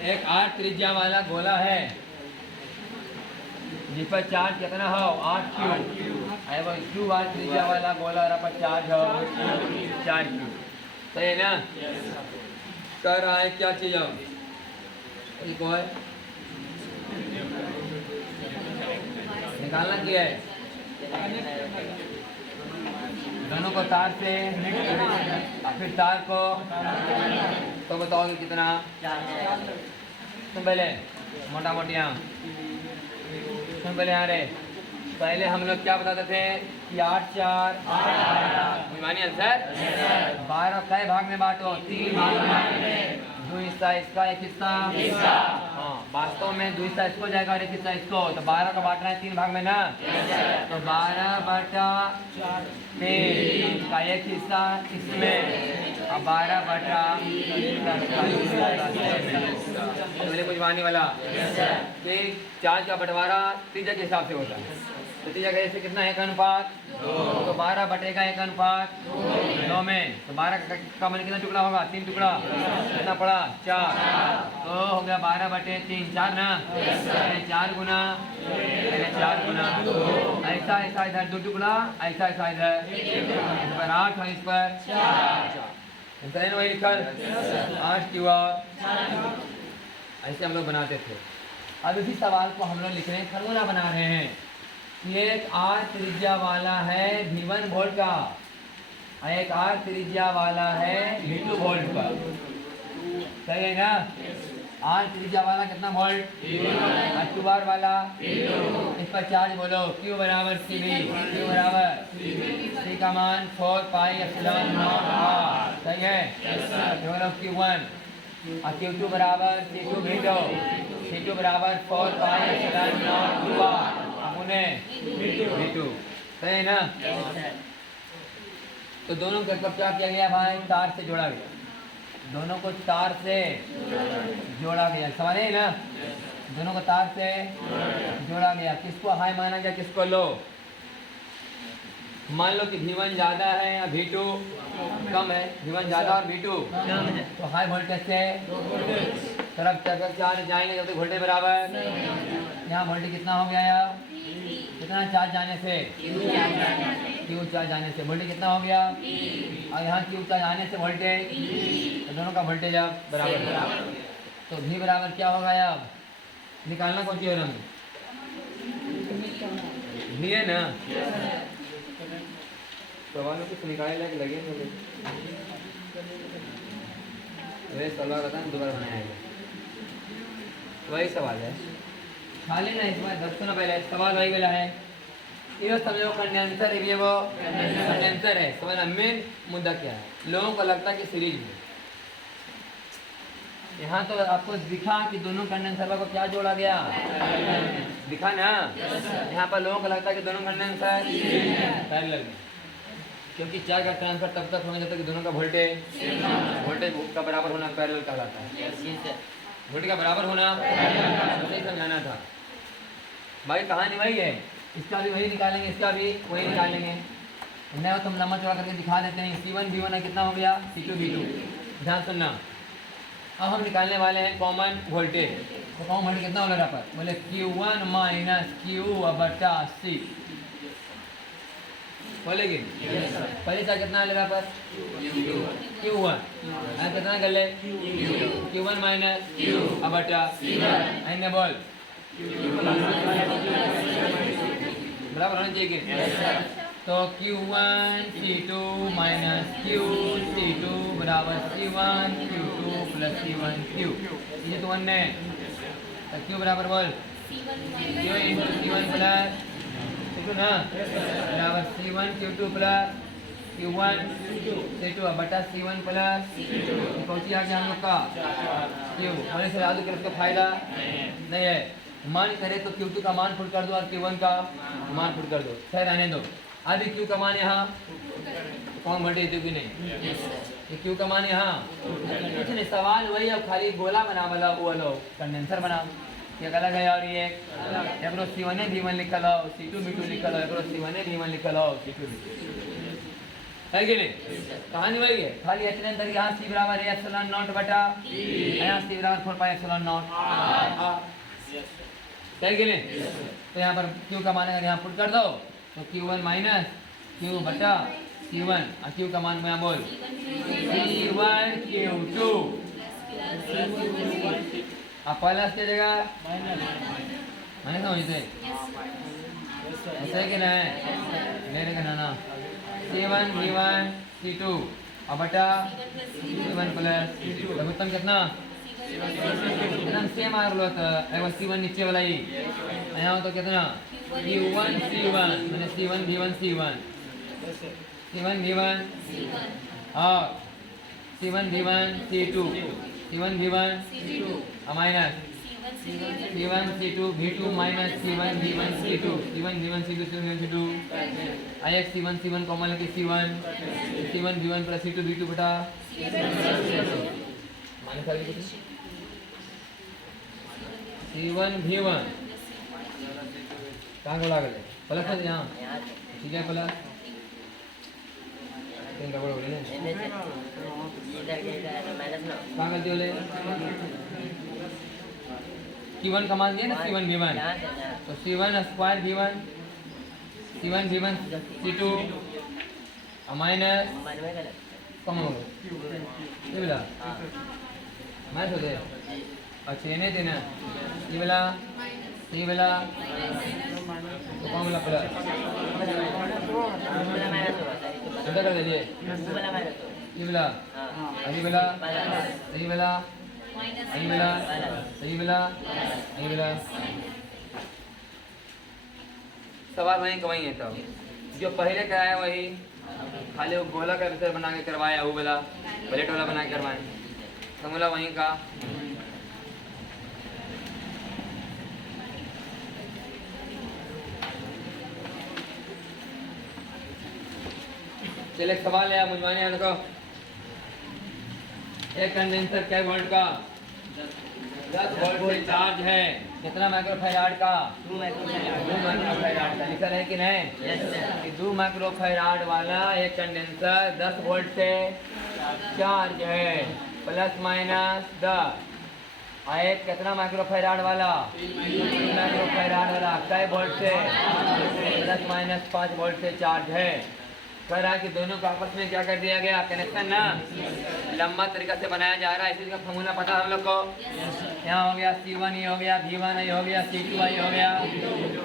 एक 8 त्रिज्या वाला गोला है जिस पर चार्ज कितना हो 8 क्यू। क्यू 8 त्रिज्या वाला गोला पर चार्ज हो 4 क्यू। सही है ना? कर रहा है क्या चीज? एक और निकालना क्या है? दोनों को तार से फिर तार को, तो बताओगे कितना? तुम पहले मोटा मोटिया तुम पहले यहाँ रे, पहले हम लोग क्या बताते थे कि 8 4 मानिए आंसर 12 कई भाग में बांटो? 3 भाग में। 2 हिस्सा इसका, 1 हिस्सा। हाँ, वास्तव में 2 हिस्सा इसको जाएगा और 1 हिस्सा इसको, तो 12 का बांटना है 3 भाग में ना, तो 12 बटा 3 का 1 हिस्सा इसमें, अब 12 बटा पहले कुछ मानने वाला। फिर चार्ज का बंटवारा त्रिज्या के हिसाब से होता है, तो त्रिज्या का ऐसे कितना है? 1 अनुपात 2, तो 12 बटेगा 1 अनुपात 2 में, तो 12 का मतलब कितना टुकड़ा होगा? 3 टुकड़ा। कितना पड़ा? 4, तो हो गया 12 बटे 3, 4 ना, 4 गुना 4 गुना, ऐसा ऐसा इधर 2 टुकड़ा, ऐसा ऐसा इधर, इस पर 8 और इस पर 4, वही लिखल 8 क्यू और ऐसे हम लोग बनाते थे। अब इसी सवाल को हम लोग लिख रहे हैं, फार्मूला बना रहे हैं। ये एक 8 त्रिज्या वाला है V1 वोल्ट का, एक 8 त्रिज्या वाला है V2 वोल्ट का। सही है ना? 8 त्रिज्या वाला कितना वोल्ट? 2 बार वाला इस पर चार्ज बोलो Q बराबर CV, Q बराबर C का मान 4 पाई एप्सिलॉन नॉट R। सही है? बोलो Q1 और Q2 बराबर C2 V2, C2 बराबर 4 pi epsilon not R V2। सही है ना? तो दोनों को क्या किया गया भाई? तार से जोड़ा गया, दोनों को तार से जोड़ा गया। समझ रहे ना? दोनों को तार से जोड़ा गया। किसको हाई माना गया, किसको लो? मान लो कि V1 ज्यादा है या V2 कम है, V1 ज्यादा और V2 तो हाई वोल्टेज से तरफ चार्ज जाएंगे जब तक वोल्टेज बराबर। यहाँ वोल्टेज कितना हो गया यार? कितना चार्ज जाने से? Q चार्ज जाने से वोल्टेज कितना हो गया? और यहाँ Q चार्ज आने से वोल्टेज, तो दोनों का वोल्टेज अब बराबर। तो V बराबर क्या होगा अब? निकालना कौन सी हो रहा V है ना? सवालों कुछ निकाले लायक लगे वही सवाल रहता है, दोबारा बनाया गया वही सवाल है। खाली ना इस बार दोस्तों पहले सवाल वही वाला है। ये समझो कंडेंसर है, ये वो कंडेंसर है। समझ मेन मुद्दा क्या है? लोगों को लगता है कि सीरीज में, यहाँ तो आपको दिखा कि दोनों कंडेंसर को क्या जोड़ा गया, दिखा ना? यहाँ पर लोगों को लगता है कि दोनों कंडेंसर पैरेलल में, क्योंकि चार्ज का ट्रांसफर तब तक होना जब तक दोनों का वोल्टेज का बराबर होना पैरेलल कहलाता है। वोल्टेज का बराबर होना सही समझाना था भाई। कहानी वही है, इसका भी वही निकालेंगे, इसका भी वही निकालेंगे। नहीं तो हम लम्बा चौड़ा करके दिखा देते हैं। C1 V1 है, कितना हो गया? C2 V2। ध्यान सुनना, अब हम निकालने वाले हैं कॉमन वोल्टेज। तो कॉमन वोल्टेज कितना हो रहा पर? बोले Q1 माइनस Q बटा C बोलेगी। पहले चार्ज कितना ले रहा पर? Q1 कितना कर ले? Q1 माइनस Q बटा अन्य बोल बराबर होना चाहिए। तो Q1 C2 minus Q C2 बराबर C1 Q2 plus C1 Q। ये तो 1 है, तो Q बराबर बोल Q into C1 plus C2 ना बराबर C1 Q2 plus Q1 C2 अब बटा C1 plus पहुंची आ गया हम लोग का Q होने से आदि का फायदा नहीं है। मान करे तो Q2 का मान पुट कर दो और Q1 का मान पुट कर दो, खैर रहने दो। अभी Q का मान यहाँ कौन बढ़े तो भी नहीं, ये Q का मान यहाँ कुछ नहीं, सवाल वही अब खाली गोला बना वाला वो लो कंडेंसर बना ये अलग है। और ये एकरो C1 V1 लिखा लो, C2 V2 लिखा लो, एकरो C1 V1 लिखा लो, C2 V2 है कि नहीं। कहानी वही है, खाली इतने अंदर यहाँ C बराबर है एप्सिलॉन नॉट बटा यहाँ C बराबर 4 पाई एप्सिलॉन नॉट है कि नहीं। तो यहाँ पर Q का मान अगर यहाँ पुट कर दो तो Q1 माइनस Q बटा Q1 और Q का मान मैं बोल C1 Q2 अब प्लस की जगह माइनस समझते ऐसे कि नहीं ले लेगा ना C1 V1 C2 अब बटा C1 प्लस लघुत्तम कितना एकदम सेम आ रहा था एक C1 नीचे वाला ही यहाँ तो कितना Q1 C1 मैंने C1 V1 C1 C1 V1 और C1 V1 C2 C1 V1 minus C1 C2 V2 minus C1 V1 C2 C1 V1 C2 C1 V1 C2 आया C1 C1 कॉमन लगे C1 V1 plus C2 V2 बटा minus आ गई C1 V1 कहाँ गोला गए plus है यहाँ ठीक है प्लस तीन डबल हो रही है कहाँ गलती हो ले Q1 का मान दिया ना C1 V1 तो C1 square V1 C1 V1 C2 minus कम हो गया ये बोला माइनस हो गया अच्छा ये नहीं देना ये वाला तो कौन वाला प्लस उधर कर दीजिए ये वाला ये वाला ये वाला ये वाला ये वाला ये वाला सवाल वहीं का वहीं है। तब जो पहले कराया वही खाली वो गोला का विषय बना के करवाया वो वाला प्लेट वाला बना के करवाए तो बोला वहीं का चलिए सवाल है मुझमाने यहाँ देखो एक कंडेंसर क्या वोल्ट का 10 वोल्ट से चार्ज है कितना माइक्रोफैराड का 2 माइक्रोफैराड का लिखा है कि नहीं कि 2 माइक्रोफैराड वाला एक कंडेंसर 10 वोल्ट से चार्ज है प्लस माइनस 10 और एक कितना माइक्रोफैराड वाला 3 माइक्रोफैराड वाला कई वोल्ट से प्लस माइनस 5 वोल्ट से चार्ज है। कह रहा है कि दोनों को आपस में क्या कर दिया गया कनेक्शन ना लंबा तरीका से बनाया जा रहा है। इसी का फॉर्मूला पता है हम लोग को यहाँ हो गया C1 ये हो गया V1 ये हो गया C2 ये हो गया।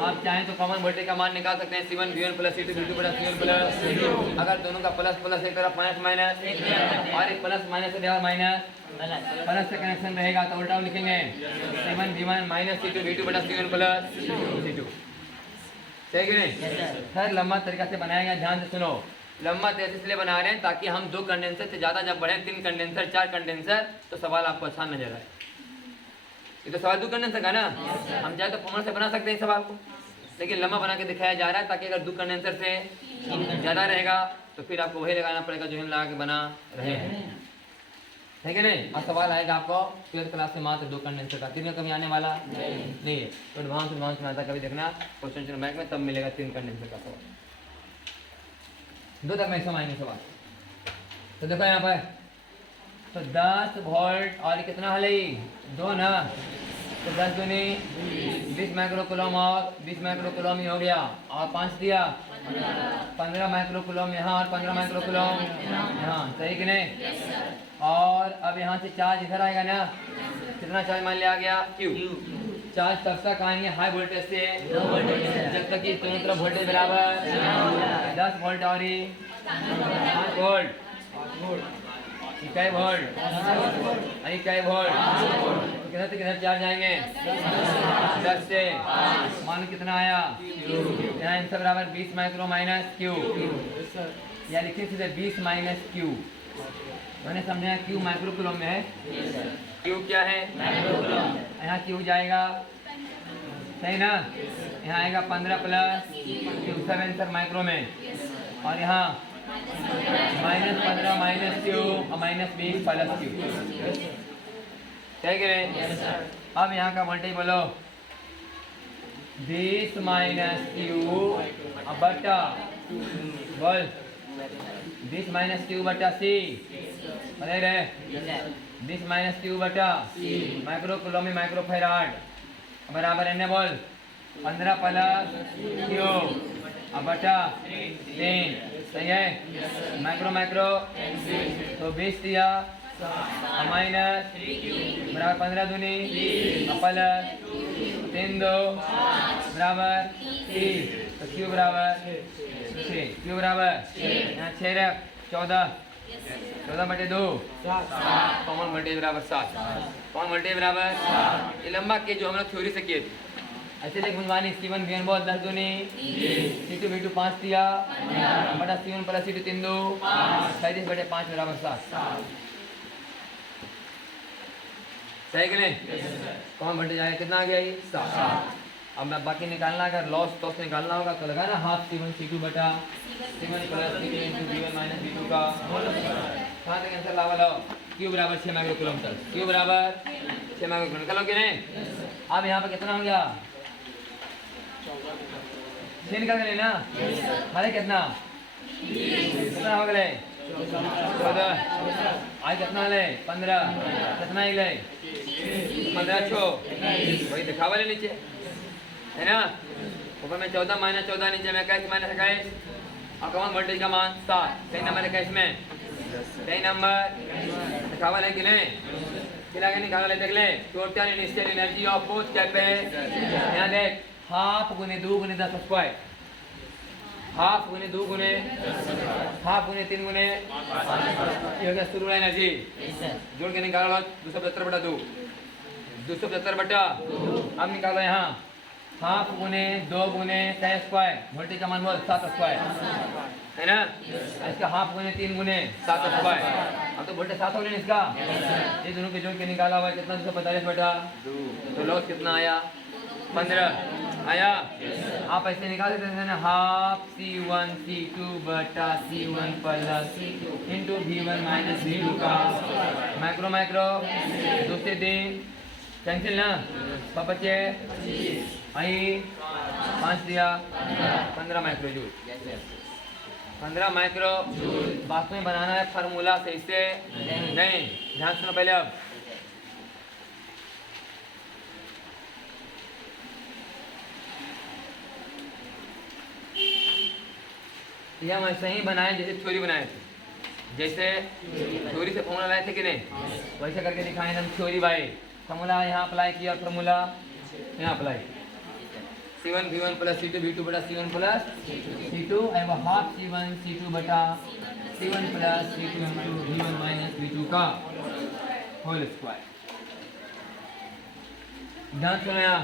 आप चाहें तो कॉमन वोल्टेज का मान निकाल सकते हैं C1 V1 plus C2 V2 plus C1 plus अगर दोनों का प्लस प्लस एक तरफ माइनस माइनस और एक प्लस माइनस और माइनस प्लस से कनेक्शन रहेगा तो उल्टा लिखेंगे C1 V1 minus C2 V2 plus C1 plus C2 सही कि नहीं। खैर लंबा तरीका से बनाया गया, ध्यान से सुनो। लंबा तरीके इसलिए बना रहे हैं ताकि हम 2 कंडेंसर से ज़्यादा जब बढ़े 3 कंडेंसर 4 कंडेंसर तो सवाल आपको अच्छा नजर आए। ये तो सवाल 2 कंडेंसर का ना हम चाहे तो फॉर्मूला से बना सकते हैं सवाल को, लेकिन लंबा बना के दिखाया जा रहा है ताकि अगर 2 कंडेंसर से ज़्यादा रहेगा तो फिर आपको वही लगाना पड़ेगा जो हम लगा के बना रहे हैं, ठीक है नहीं। और सवाल आएगा आपको 12th क्लास में मात्र 2 कंडेंसर का, 3 का कभी आने वाला नहीं है। तो एडवांस में आता कभी देखना क्वेश्चन बैंक में तब मिलेगा 3 कंडेंसर का सवाल। 2 तक मैक्सिमम आएंगे सवाल। तो देखो यहाँ पर तो 10 वोल्ट और कितना है 2 ना तो 10 दूनी 20 माइक्रोकूलम और 20 माइक्रोकूलम ही हो गया और 5 दिया 15 माइक्रोकूलम यहाँ और 15 माइक्रोकूलम यहाँ, सही कि नहीं। और अब यहाँ से चार्ज इधर आएगा ना, कितना चार्ज मान लिया गया Q। चार्ज तब तक आएंगे हाई वोल्टेज से जब तक कि दोनों तरफ वोल्टेज बराबर 10 वोल्ट और 5 वोल्ट इकाई वोल्ट तो किधर से किधर चार्ज जाएंगे 10 से मान कितना आया यहाँ आंसर बराबर 20 माइक्रो माइनस क्यू या लिखिए सीधे 20 माइनस क्यू मैंने समझा क्यू माइक्रो कूलम में है क्यू क्या है यहाँ क्यू जाएगा सही ना यहाँ आएगा 15 प्लस क्यू सब आंसर माइक्रो में और यहाँ -15 माइनस क्यू और -20 प्लस क्यू ठीक है अब यहाँ का वोल्टेज बोलो 20 माइनस क्यू बटा बोल 20 माइनस क्यू बटा सी बने रहे 20 माइनस क्यू बटा माइक्रो कूलम माइक्रो फैराड बराबर है बोल 15 प्लस क्यू बटा 3 सही है माइक्रो माइक्रो तो 20 दिया माइनस बराबर 15 दूनी प्लस 3 2 बराबर 3 तो क्यू बराबर 6 क्यू बराबर यहाँ 6 रख 14 बटे 2 कॉमन वोल्टेज बराबर 7 कॉमन वोल्टेज बराबर ये लंबा के जो हम लोग थ्योरी से किए थे ऐसे लेख मुझवानी C1 V1 बॉल 10 दूनी C2 V2 5 दिया बटा C1 प्लस C2 3 2 37 बटे 5 बराबर 7 सही कि नहीं कौन वोल्टेज आया कितना आ गया ये 7 अब मैं बाकी निकालना अगर लॉस टॉस निकालना होगा तो लगा ना हाफ C1 C2 बटा C1 plus C2 into V1 minus V2 का कहाँ तक आंसर लावा लाओ Q बराबर 6 माइक्रो कूलम तक Q बराबर 6 माइक्रो कूलम निकालो कि नहीं अब यहाँ पे कितना हो गया 6 निकल गए ना हमारे कितना हो गए 14 आज कितना ले 15 कितना ही ले 15 छो वही दिखा वाले नीचे है ना ऊपर में 14 माइनस 14 नीचे में 21 माइनस 21 और कौन वोल्टेज का मान 7 सही नंबर 21 में सही नंबर दिखा वाले कि नहीं खिला के निकाल ले देख ले total initial energy of both capacitor यहाँ देख हाफ गुने 2 गुने 10 स्क्वायर हाफ गुने 2 गुने हाफ गुने 3 गुने ये हो गया शुरू एनर्जी जोड़ के निकालो 275 बटा 2 275 बटा अब निकालो यहाँ हाफ गुने 2 गुने 6 स्क्वायर वोल्टेज का मान बोल 7 स्क्वायर है ना इसका हाफ गुने 3 गुने 7 स्क्वायर अब तो वोल्टेज 7 हो गया इसका ये दोनों के जोड़ के निकाला हुआ कितना 245 बटा तो लॉस कितना आया 15 आया आप ऐसे निकाल सकते हैं ना हाफ C1 C2 बटा C1 plus into V1 minus V2 का माइक्रो माइक्रो दूसरे दिन कैंसिल ना बचे आई 5 दिया 15 माइक्रो जूल 15 माइक्रो वास्तव में बनाना है फार्मूला सही से नहीं ध्यान सुनो पहले अब यह हम ऐसे ही बनाए जैसे थ्योरी बनाए थे जैसे थ्योरी से फॉर्मूला लाए थे कि नहीं वैसे करके दिखाए हम थ्योरी बाई फॉर्मूला यहाँ अप्लाई किया और फॉर्मूला यहाँ apply C1 V1 plus C2 V2 बटा C1 plus C2 and half C1 C2 बटा C1 plus C2 into V1 minus V2 का होल स्क्वायर ध्यान सुनो यहाँ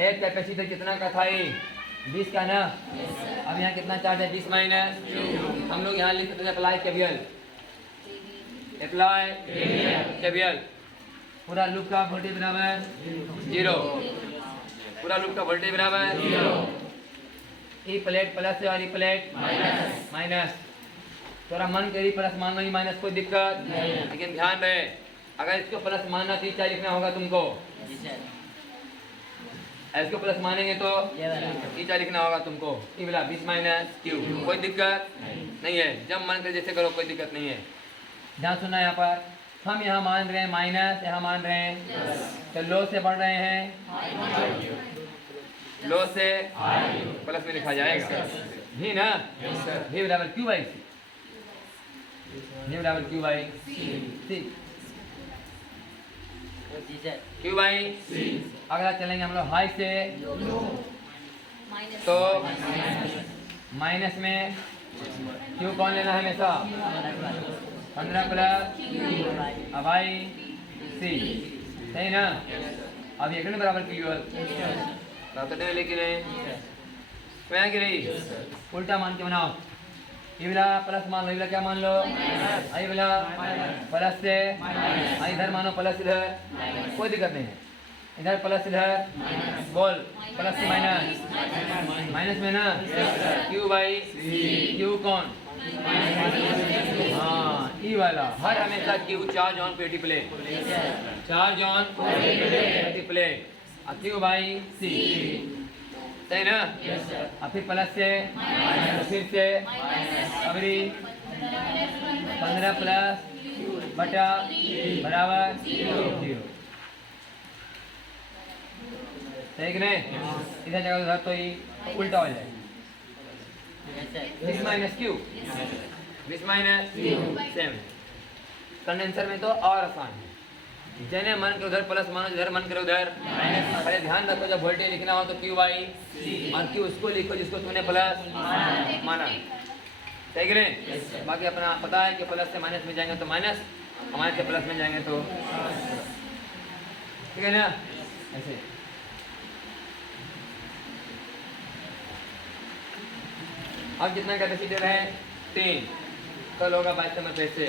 एक कैपेसिटर कितना का था ये 20 का ना अब यहाँ कितना चार्ज है 20 माइनस हम लोग यहाँ लिख सकते हैं अप्लाई केवीएल पूरा लूप का वोल्टेज बराबर 0 पूरा लूप का वोल्टेज बराबर 0 ई प्लेट प्लस है और ई प्लेट माइनस थोड़ा मन करी प्लस मान लो माइनस कोई दिक्कत लेकिन ध्यान रहे अगर इसको प्लस मानना तो क्या लिखना होगा तुमको इसको प्लस मानेंगे तो ईटा लिखना होगा तुमको ई वाला 20 माइनस क्यू कोई दिक्कत नहीं है जब मन कर जैसे करो कोई दिक्कत नहीं है ध्यान सुनना यहाँ पर हम यहाँ मान रहे हैं माइनस यहाँ मान रहे हैं तो लो से पढ़ रहे हैं लो से प्लस में लिखा जाएगा भी ना भी बराबर क्यू बाई सी भी बराबर Q by C Q by अगला चलेंगे हम लोग हाई से तो माइनस में क्यू कौन लेना है हमेशा 15 प्लस अब आई सी सही ना? अब ये कितने बराबर क्लियर बराबर है लेकिन मैं कि नहीं उल्टा मान के बनाओ। ये वाला प्लस मान लो, ये वाला क्या मान लो आई वाला प्लस से आई इधर मानो प्लस इधर कोई दिक्कत नहीं है, इधर प्लस इधर बोल प्लस से माइनस माइनस में ना क्यू बाई क्यू कौन हाँ ई वाला हर हमेशा क्यू चार्ज ऑन पेटी प्लेट चार्ज ऑन पेटी प्लेट क्यू बाई सी सही ना? अब फिर प्लस से फिर से अबरी 15 प्लस बटा बराबर 0 सही कि नहीं? इधर जगह उधर तो ही उल्टा हो जाए this minus Q this minus same condenser में तो और आसान है, जने मन के उधर प्लस मानो इधर मन करे उधर पहले ध्यान रखो जब वोल्टेज लिखना हो तो क्यू बाई और क्यू उसको लिखो जिसको तुमने प्लस माना सही कि नहीं? बाकी अपना पता है कि प्लस से माइनस में जाएंगे तो माइनस माइनस से प्लस में जाएंगे तो ठीक है ना? ऐसे अब जितना कैपेसिटर है 3 तो होगा 22 पैसे